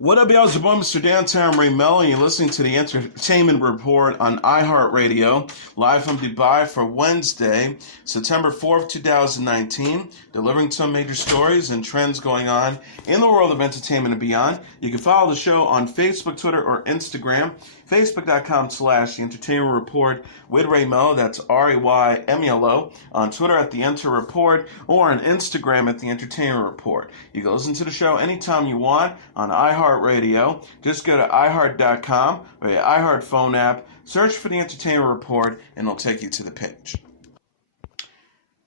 What up, y'all? It's your boy, Mr. Downtown Ray Melo, and you're listening to the Entertainment Report on iHeartRadio, live from Dubai for Wednesday, September 4th, 2019, delivering some major stories and trends going on in the world of entertainment and beyond. You can follow the show on Facebook, Twitter, or Instagram. Facebook.com/The Entertainment Report with Ray Melo, that's RAYMELO, on Twitter at The Enter Report, or on Instagram at The Entertainment Report. You can listen to the show anytime you want on iHeartRadio. Just go to iHeart.com or your iHeart phone app, search for The Entertainment Report, and it'll take you to the page.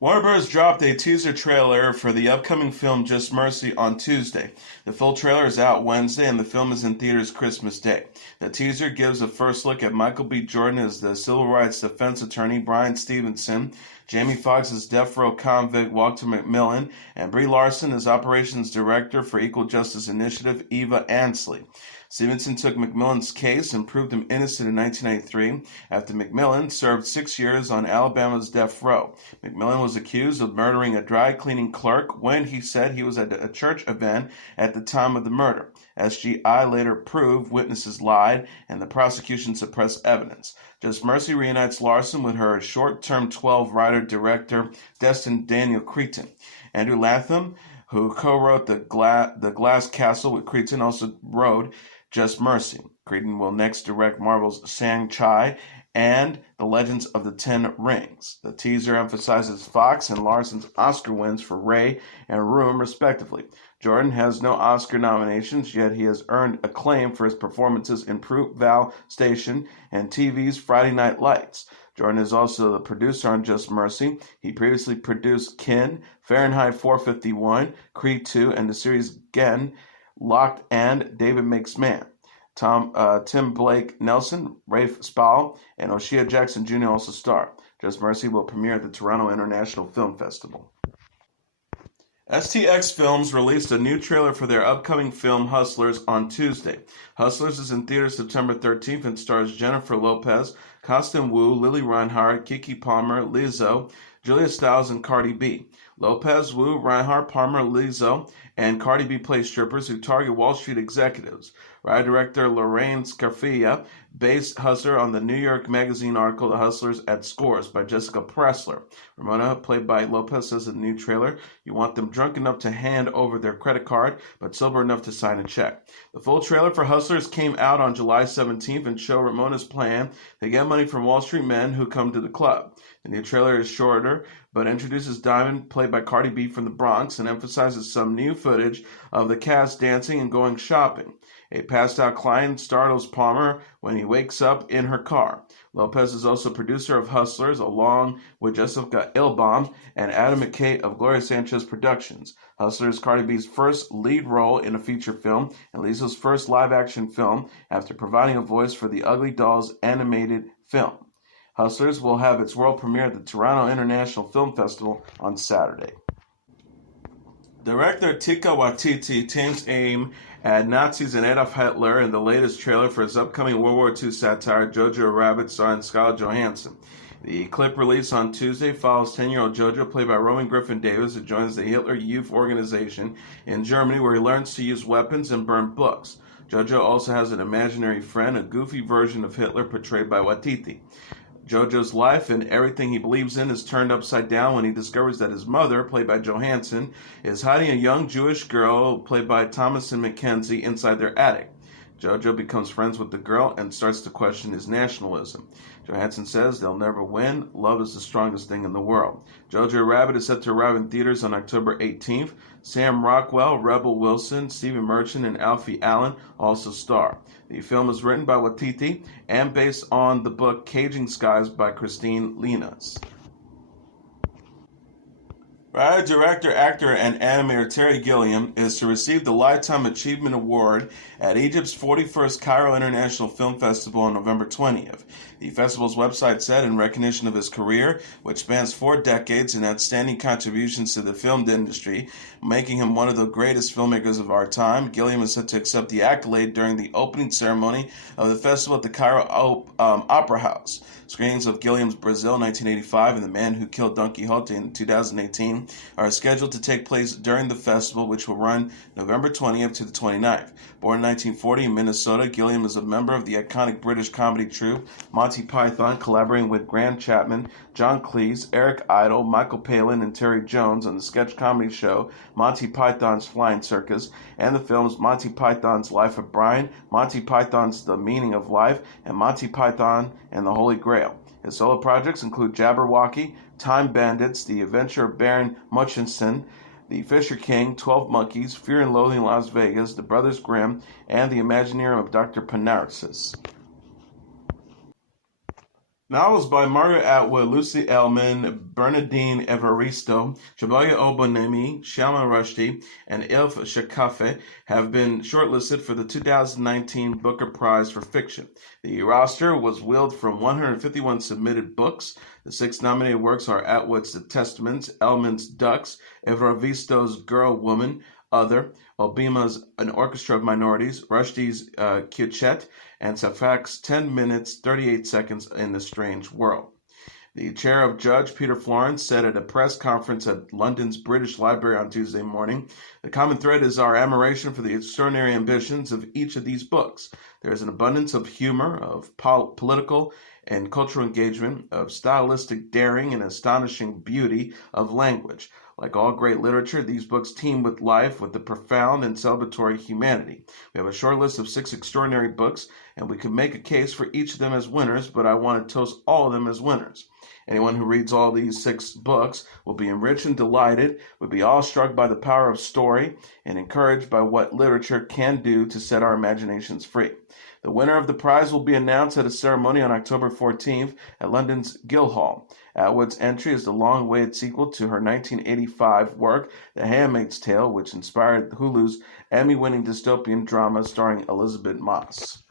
Warner Bros. Dropped a teaser trailer for the upcoming film Just Mercy on Tuesday. The full trailer is out Wednesday, and the film is in theaters Christmas Day. The teaser gives a first look at Michael B. Jordan as the civil rights defense attorney Brian Stevenson, Jamie Foxx as death row convict Walter McMillan, and Brie Larson as operations director for Equal Justice Initiative Eva Ansley. Stevenson took McMillan's case and proved him innocent in 1993 after McMillan served 6 years on Alabama's death row. McMillan was accused of murdering a dry cleaning clerk when he said he was at a church event at the time of the murder. SGI later proved witnesses lied and the prosecution suppressed evidence. Just Mercy reunites Larson with her short-term 12 writer-director Destin Daniel Cretton. Andrew Latham, who co-wrote The Glass Castle with Cretton, also wrote Just Mercy. Cretton will next direct Marvel's Shang-Chi and The Legends of the Ten Rings. The teaser emphasizes Fox and Larson's Oscar wins for Ray and Room, respectively. Jordan has no Oscar nominations, yet he has earned acclaim for his performances in Fruitvale Station and TV's Friday Night Lights. Jordan is also the producer on Just Mercy. He previously produced Kin, Fahrenheit 451, Creed 2, and the series Gen, Locked, and David Makes Man. Tim Blake Nelson, Rafe Spall, and O'Shea Jackson Jr. also star. Just Mercy will premiere at the Toronto International Film Festival. STX Films released a new trailer for their upcoming film Hustlers on Tuesday. Hustlers is in theaters September 13th and stars Jennifer Lopez, Constance Wu, Lily Reinhart, Keke Palmer, Lizzo, Julia Stiles, and Cardi B. Lopez, Wu, Reinhart, Palmer, Lizzo, and Cardi B play strippers who target Wall Street executives. Writer-director Lorraine Scarfia based Hustler on the New York Magazine article The Hustlers at Scores by Jessica Pressler. Ramona, played by Lopez, says in the new trailer, "You want them drunk enough to hand over their credit card, but sober enough to sign a check." The full trailer for Hustlers came out on July 17th and showed Ramona's plan to get money from Wall Street men who come to the club. The new trailer is shorter, but introduces Diamond, played by Cardi B from the Bronx, and emphasizes some new footage of the cast dancing and going shopping. A passed-out client startles Palmer when he wakes up in her car. Lopez is also producer of Hustlers, along with Jessica Ilbaum and Adam McKay of Gloria Sanchez Productions. Hustlers is Cardi B's first lead role in a feature film and Lizzo's first live-action film after providing a voice for the Ugly Dolls animated film. Hustlers will have its world premiere at the Toronto International Film Festival on Saturday. Director Taika Waititi takes aim at Nazis and Adolf Hitler in the latest trailer for his upcoming World War II satire Jojo Rabbit starring Scarlett Johansson. The clip released on Tuesday follows 10-year-old Jojo, played by Roman Griffin Davis, who joins the Hitler Youth Organization in Germany, where he learns to use weapons and burn books. Jojo also has an imaginary friend, a goofy version of Hitler portrayed by Waititi. Jojo's life and everything he believes in is turned upside down when he discovers that his mother, played by Johansson, is hiding a young Jewish girl, played by Thomasin McKenzie, inside their attic. Jojo becomes friends with the girl and starts to question his nationalism. Johansson says they'll never win. Love is the strongest thing in the world. Jojo Rabbit is set to arrive in theaters on October 18th. Sam Rockwell, Rebel Wilson, Stephen Merchant, and Alfie Allen also star. The film is written by Waititi and based on the book Caging Skies by Christine Linas. Writer, director, actor, and animator Terry Gilliam is to receive the Lifetime Achievement Award at Egypt's 41st Cairo International Film Festival on November 20th. The festival's website said, in recognition of his career, which spans 4 decades and outstanding contributions to the film industry, making him one of the greatest filmmakers of our time, Gilliam is set to accept the accolade during the opening ceremony of the festival at the Cairo Opera House. Screenings of Gilliam's Brazil 1985 and The Man Who Killed Don Quixote in 2018 filming are scheduled to take place during the festival, which will run November 20th to the 29th. Born in 1940 in Minnesota, Gilliam is a member of the iconic British comedy troupe Monty Python, collaborating with Graham Chapman, John Cleese, Eric Idle, Michael Palin, and Terry Jones on the sketch comedy show Monty Python's Flying Circus and the films Monty Python's Life of Brian, Monty Python's The Meaning of Life, and Monty Python and the Holy Grail. His solo projects include Jabberwocky, Time Bandits, The Adventure of Baron Munchausen, The Fisher King, 12 Monkeys, Fear and Loathing in Las Vegas, The Brothers Grimm, and The Imagineering of Dr. Panarsis. Novels by Margaret Atwood, Lucy Ellman, Bernardine Evaristo, Shabaya Obonemi, Salman Rushdie, and Ilf Shakafe have been shortlisted for the 2019 Booker Prize for Fiction. The roster was wheeled from 151 submitted books. The 6 nominated works are Atwood's The Testaments, Ellman's Ducks, Evaristo's Girl, Woman, Other, Obema's An Orchestra of Minorities, Rushdie's Cuchet, and Safak's 10 minutes, 38 seconds in the Strange World. The chair of Judge Peter Florence said at a press conference at London's British Library on Tuesday morning, "The common thread is our admiration for the extraordinary ambitions of each of these books. There is an abundance of humor, of political and cultural engagement, of stylistic daring and astonishing beauty of language. Like all great literature, these books teem with life, with the profound and celebratory humanity. We have a short list of 6 extraordinary books, and we could make a case for each of them as winners, but I want to toast all of them as winners. Anyone who reads all these 6 books will be enriched and delighted, will be awestruck by the power of story, and encouraged by what literature can do to set our imaginations free. The winner of the prize will be announced at a ceremony on October 14th at London's Guildhall. Atwood's entry is the long-awaited sequel to her 1985 work, The Handmaid's Tale, which inspired Hulu's Emmy-winning dystopian drama starring Elizabeth Moss.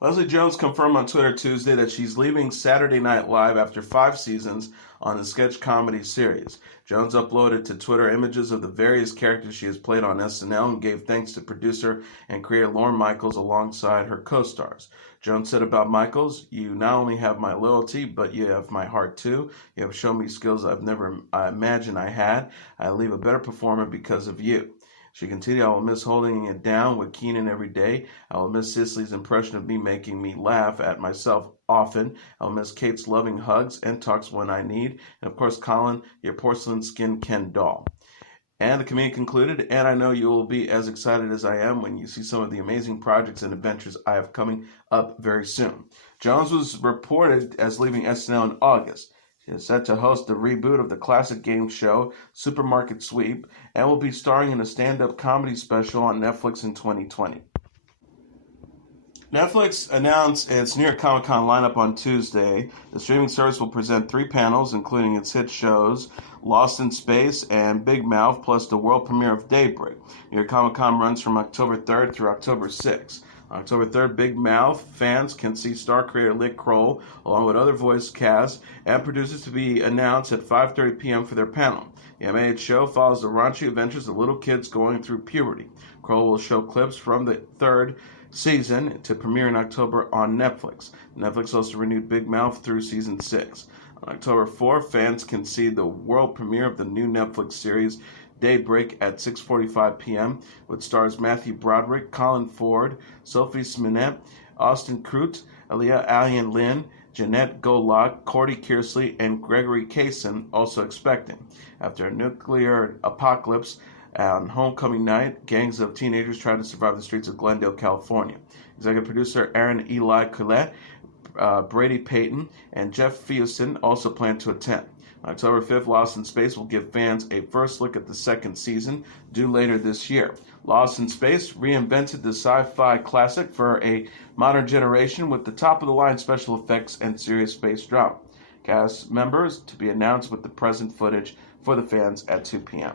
Leslie Jones confirmed on Twitter Tuesday that she's leaving Saturday Night Live after 5 seasons on the sketch comedy series. Jones uploaded to Twitter images of the various characters she has played on SNL and gave thanks to producer and creator Lorne Michaels alongside her co-stars. Jones said about Michaels, "You not only have my loyalty, but you have my heart too. You have shown me skills I've never imagined I had. I leave a better performer because of you." She continued, "I will miss holding it down with Keenan every day. I will miss Cicely's impression of me making me laugh at myself often. I will miss Kate's loving hugs and talks when I need. And of course, Colin, your porcelain skin Ken doll." And the comedian concluded, "And I know you will be as excited as I am when you see some of the amazing projects and adventures I have coming up very soon." Jones was reported as leaving SNL in August. She is set to host the reboot of the classic game show Supermarket Sweep and will be starring in a stand-up comedy special on Netflix in 2020. Netflix announced its New York Comic Con lineup on Tuesday. The streaming service will present 3 panels, including its hit shows Lost in Space and Big Mouth, plus the world premiere of Daybreak. New York Comic Con runs from October 3rd through October 6th. On October 3rd, Big Mouth fans can see star creator Lit Kroll, along with other voice cast and producers, to be announced at 5:30 p.m. for their panel. The animated show follows the raunchy adventures of little kids going through puberty. Kroll will show clips from the 3rd season to premiere in October on Netflix. Netflix also renewed Big Mouth through season 6. On October 4th, fans can see the world premiere of the new Netflix series Daybreak at 6:45 p.m. with stars Matthew Broderick, Colin Ford, Sophie Smollett, Austin Crute, Aaliyah Allen Lynn, Jeanette Golock, Cordy Kearsley, and Gregory Kaysen also expecting. After a nuclear apocalypse on homecoming night, gangs of teenagers try to survive the streets of Glendale, California. Executive producer Aaron Eli Collette, Brady Payton, and Jeff Fewson also plan to attend. On October 5th, Lost in Space will give fans a first look at the 2nd season, due later this year. Lost in Space reinvented the sci-fi classic for a modern generation with the top-of-the-line special effects and serious space drama. Cast members to be announced with the present footage for the fans at 2 p.m.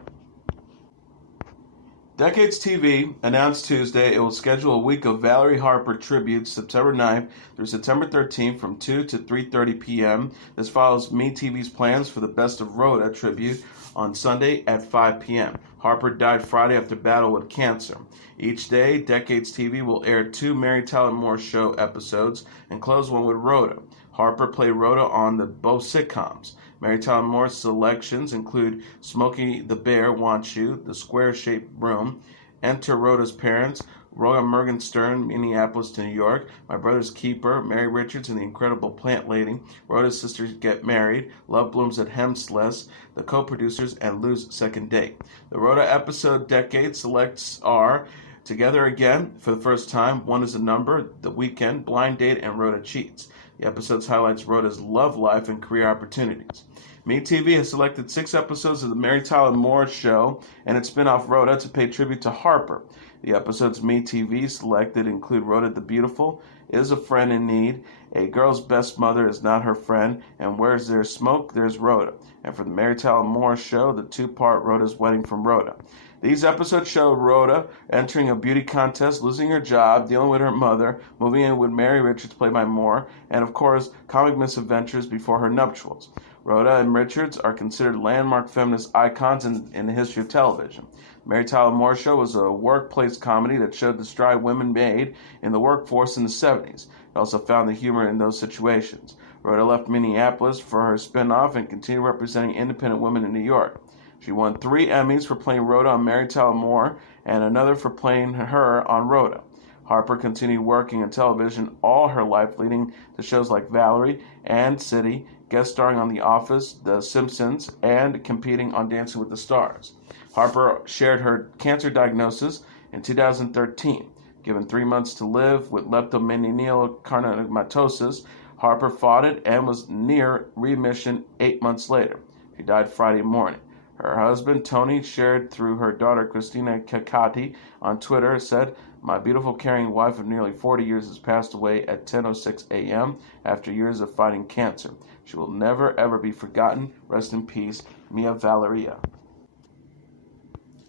Decades TV announced Tuesday it will schedule a week of Valerie Harper tributes September 9th through September 13th from 2 to 3:30 p.m. This follows MeTV's plans for the Best of Rhoda tribute on Sunday at 5 p.m. Harper died Friday after battle with cancer. Each day, Decades TV will air 2 Mary Tyler Moore Show episodes and close one with Rhoda. Harper played Rhoda on both sitcoms. Mary Tyler Moore's selections include Smokey the Bear Wants You, The Square-Shaped Room, Enter Rhoda's Parents, Royal Morgenstern, Minneapolis to New York, My Brother's Keeper, Mary Richards and the Incredible Plant Lady, Rhoda's Sisters Get Married, Love Blooms at Hemsless, the co-producers, and Lou's Second Date. The Rhoda episode decade selects are Together Again for the first time, One is a Number, The Weekend, Blind Date, and Rhoda Cheats. The episodes highlights Rhoda's love life and career opportunities. MeTV has selected 6 episodes of the Mary Tyler Moore Show and its spin-off Rhoda to pay tribute to Harper. The episodes MeTV selected include Rhoda the Beautiful, Is a Friend in Need, A Girl's Best Mother Is Not Her Friend, and Where's There's Smoke, There's Rhoda. And for the Mary Tyler Moore Show, the 2-part Rhoda's Wedding from Rhoda. These episodes show Rhoda entering a beauty contest, losing her job, dealing with her mother, moving in with Mary Richards, played by Moore, and of course, comic misadventures before her nuptials. Rhoda and Richards are considered landmark feminist icons in the history of television. The Mary Tyler Moore Show was a workplace comedy that showed the stride women made in the workforce in the 70s. It also found the humor in those situations. Rhoda left Minneapolis for her spin-off and continued representing independent women in New York. She won 3 Emmys for playing Rhoda on Mary Tyler Moore and another for playing her on Rhoda. Harper continued working in television all her life, leading to shows like Valerie and City, guest starring on The Office, The Simpsons, and competing on Dancing with the Stars. Harper shared her cancer diagnosis in 2013. Given 3 months to live with leptomeningeal carcinomatosis, Harper fought it and was near remission 8 months later. She died Friday morning. Her husband, Tony, shared through her daughter, Christina Kakati, on Twitter, said, "My beautiful, caring wife of nearly 40 years has passed away at 10:06 a.m. after years of fighting cancer. She will never, ever be forgotten. Rest in peace, Mia Valeria."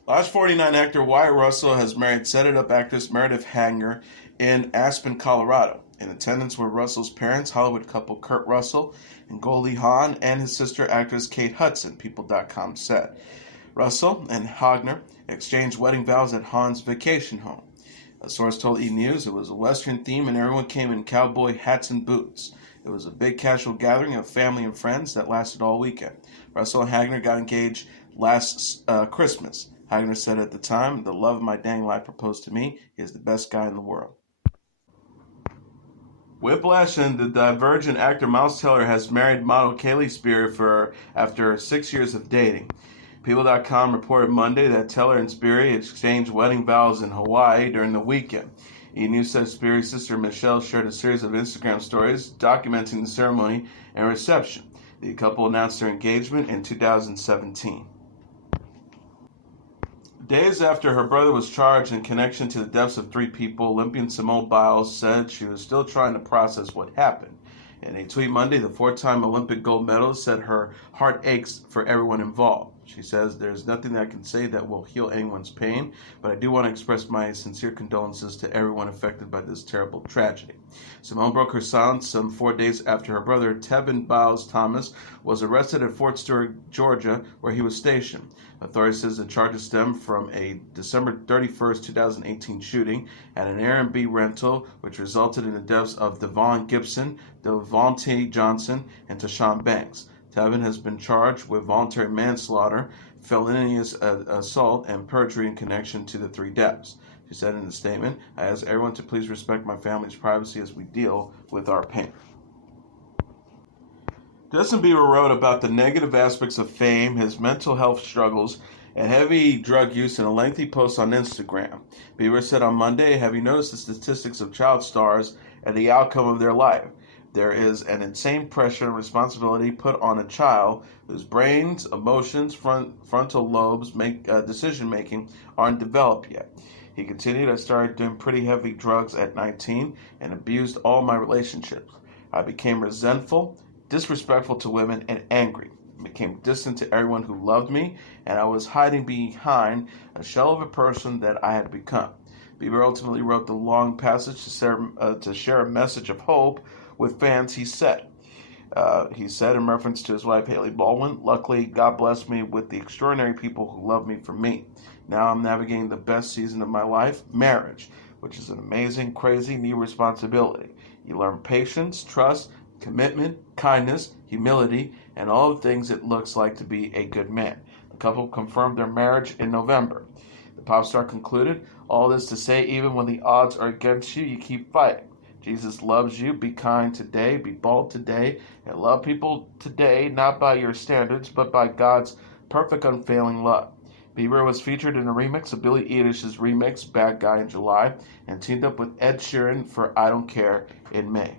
Lodge 49 actor Wyatt Russell has married set-it-up actress Meredith Hagner in Aspen, Colorado. In attendance were Russell's parents, Hollywood couple Kurt Russell and Goldie Hawn, and his sister actress Kate Hudson, People.com said. Russell and Hagner exchanged wedding vows at Hahn's vacation home. A source told E! News it was a Western theme and everyone came in cowboy hats and boots. It was a big casual gathering of family and friends that lasted all weekend. Russell and Hagner got engaged last Christmas. Hagner said at the time, "The love of my dang life proposed to me. He is the best guy in the world." Whiplash and the Divergent actor Miles Teller has married model Keleigh Sperry after 6 years of dating. People.com reported Monday that Teller and Sperry exchanged wedding vows in Hawaii during the weekend. E! News says Sperry's sister Michelle shared a series of Instagram stories documenting the ceremony and reception. The couple announced their engagement in 2017. Days after her brother was charged in connection to the deaths of 3 people, Olympian Simone Biles said she was still trying to process what happened. In a tweet Monday, the 4-time Olympic gold medalist said her heart aches for everyone involved. She says, "There's nothing I can say that will heal anyone's pain, but I do want to express my sincere condolences to everyone affected by this terrible tragedy." Simone broke her silence some 4 days after her brother, Tevin Biles Thomas, was arrested at Fort Stewart, Georgia, where he was stationed. Authorities says the charges stem from a December 31st, 2018 shooting at an Airbnb rental, which resulted in the deaths of Devon Gibson, Devontae Johnson, and Tashawn Banks. Tevin has been charged with voluntary manslaughter, felonious assault, and perjury in connection to the 3 deaths. She said in a statement, "I ask everyone to please respect my family's privacy as we deal with our pain." Justin Bieber wrote about the negative aspects of fame, his mental health struggles, and heavy drug use in a lengthy post on Instagram. Bieber said on Monday, "Have you noticed the statistics of child stars and the outcome of their life? There is an insane pressure and responsibility put on a child whose brains, emotions, frontal lobes, decision-making aren't developed yet." He continued, "I started doing pretty heavy drugs at 19 and abused all my relationships. I became resentful, disrespectful to women, and angry. I became distant to everyone who loved me, and I was hiding behind a shell of a person that I had become." Bieber ultimately wrote the long passage to share a message of hope with fans. He said in reference to his wife Haley Baldwin, "Luckily, God blessed me with the extraordinary people who love me for me. Now I'm navigating the best season of my life, marriage, which is an amazing, crazy, new responsibility. You learn patience, trust, commitment, kindness, humility, and all the things it looks like to be a good man. The couple confirmed their marriage in November. The pop star concluded, all this to say, even when the odds are against you, you keep fighting. Jesus loves you. Be kind today, be bold today, and love people today, not by your standards, but by God's perfect, unfailing love. Bieber was featured in a remix of Billie Eilish's remix, Bad Guy, in July, and teamed up with Ed Sheeran for I Don't Care in May.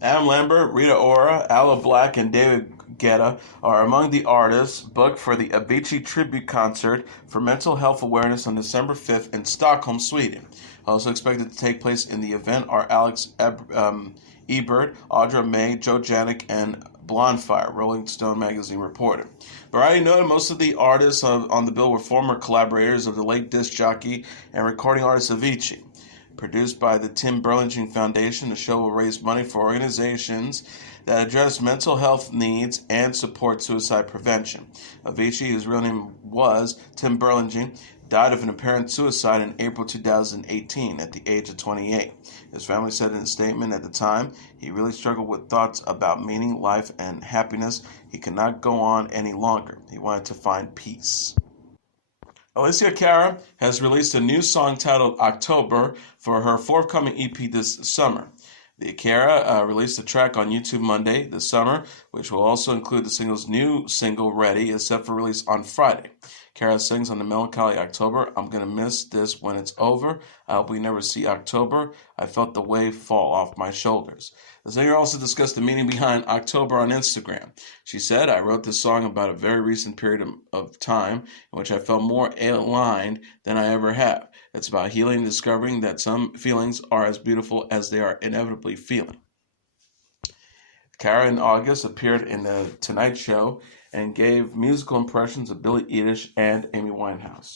Adam Lambert, Rita Ora, Aloe Black, and David Guetta are among the artists booked for the Avicii tribute concert for mental health awareness on December 5th in Stockholm, Sweden. Also expected to take place in the event are Alex Ebert, Audra May, Joe Janik, and Blondfire, Rolling Stone magazine reported. Variety noted most of the artists on the bill were former collaborators of the late disc jockey and recording artist Avicii. Produced by the Tim Burlingame Foundation, the show will raise money for organizations that address mental health needs and support suicide prevention. Avicii, whose real name was Tim Burlingame, died of an apparent suicide in April 2018 at the age of 28. His family said in a statement at the time, he really struggled with thoughts about meaning, life, and happiness. He could not go on any longer. He wanted to find peace. Alessia Cara has released a new song titled October for her forthcoming EP this summer. The Cara released a track on YouTube Monday this summer, which will also include the single's new single, Ready, is set for release on Friday. Cara sings on the melancholy October, I'm gonna miss this when it's over. I hope we never see October. I felt the wave fall off my shoulders. The singer also discussed the meaning behind October on Instagram. She said, I wrote this song about a very recent period of time in which I felt more aligned than I ever have. It's about healing and discovering that some feelings are as beautiful as they are inevitably feeling. Cara in August appeared in The Tonight Show and gave musical impressions of Billie Eilish and Amy Winehouse.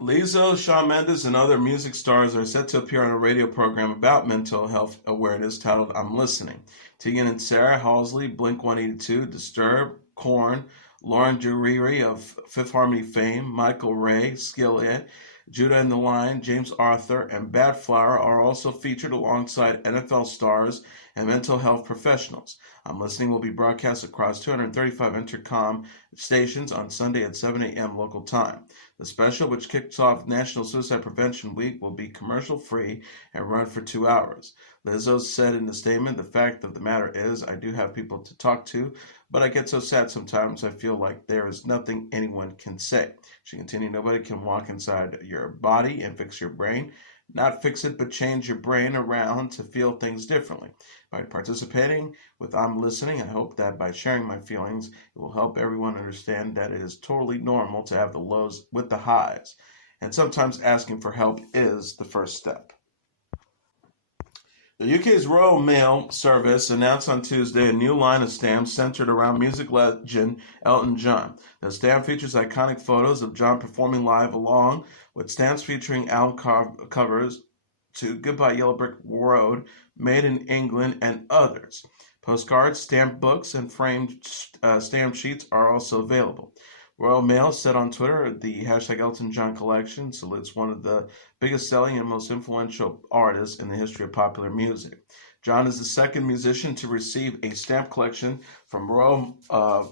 Lizzo, Shawn Mendes, and other music stars are set to appear on a radio program about mental health awareness titled I'm Listening. Tegan and Sarah, Halsey, Blink-182, Disturbed, Korn, Lauren Juriri of Fifth Harmony fame, Michael Ray, Skillet, Judah and the Lion, James Arthur, and Bad Flower are also featured alongside NFL stars and mental health professionals. I'm Listening will be broadcast across 235 intercom stations on Sunday at 7 a.m. local time. The special, which kicks off National Suicide Prevention Week, will be commercial-free and run for 2 hours. Lizzo said in the statement, the fact of the matter is I do have people to talk to, but I get so sad sometimes I feel like there is nothing anyone can say. She continued, nobody can walk inside your body and fix your brain. Not fix it, but change your brain around to feel things differently. By participating with I'm Listening, I hope that by sharing my feelings, it will help everyone understand that it is totally normal to have the lows with the highs. And sometimes asking for help is the first step. The UK's Royal Mail Service announced on Tuesday a new line of stamps centered around music legend Elton John. The stamp features iconic photos of John performing live along with stamps featuring album covers to Goodbye Yellow Brick Road, Made in England, and others. Postcards, stamp books, and framed stamp sheets are also available. Royal Mail said on Twitter the hashtag Elton John collection salutes one of the biggest selling and most influential artists in the history of popular music. John is the second musician to receive a stamp collection from Royal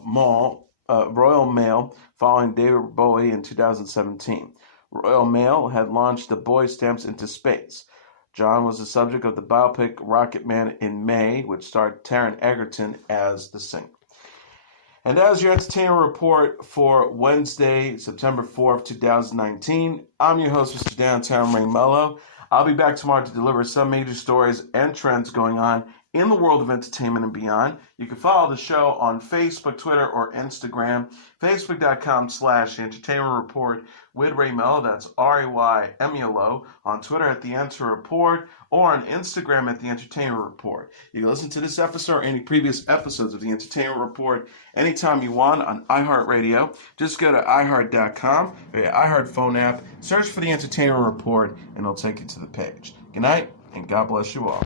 Mail following David Bowie in 2017. Royal Mail had launched the Bowie stamps into space. John was the subject of the biopic Rocket Man in May, which starred Taron Egerton as the singer. And that was your entertainment report for Wednesday, September 4th, 2019. I'm your host, Mr. Downtown Ray Melo. I'll be back tomorrow to deliver some major stories and trends going on in the world of entertainment and beyond. You can follow the show on Facebook, Twitter, or Instagram. Facebook.com/Entertainment Report with Ray Melo. That's RAYMELO. On Twitter at The Enter Report, or on Instagram at The Entertainment Report. You can listen to this episode or any previous episodes of The Entertainment Report anytime you want on iHeartRadio. Just go to iHeart.com or your iHeart phone app, search for The Entertainment Report, and it'll take you to the page. Good night, and God bless you all.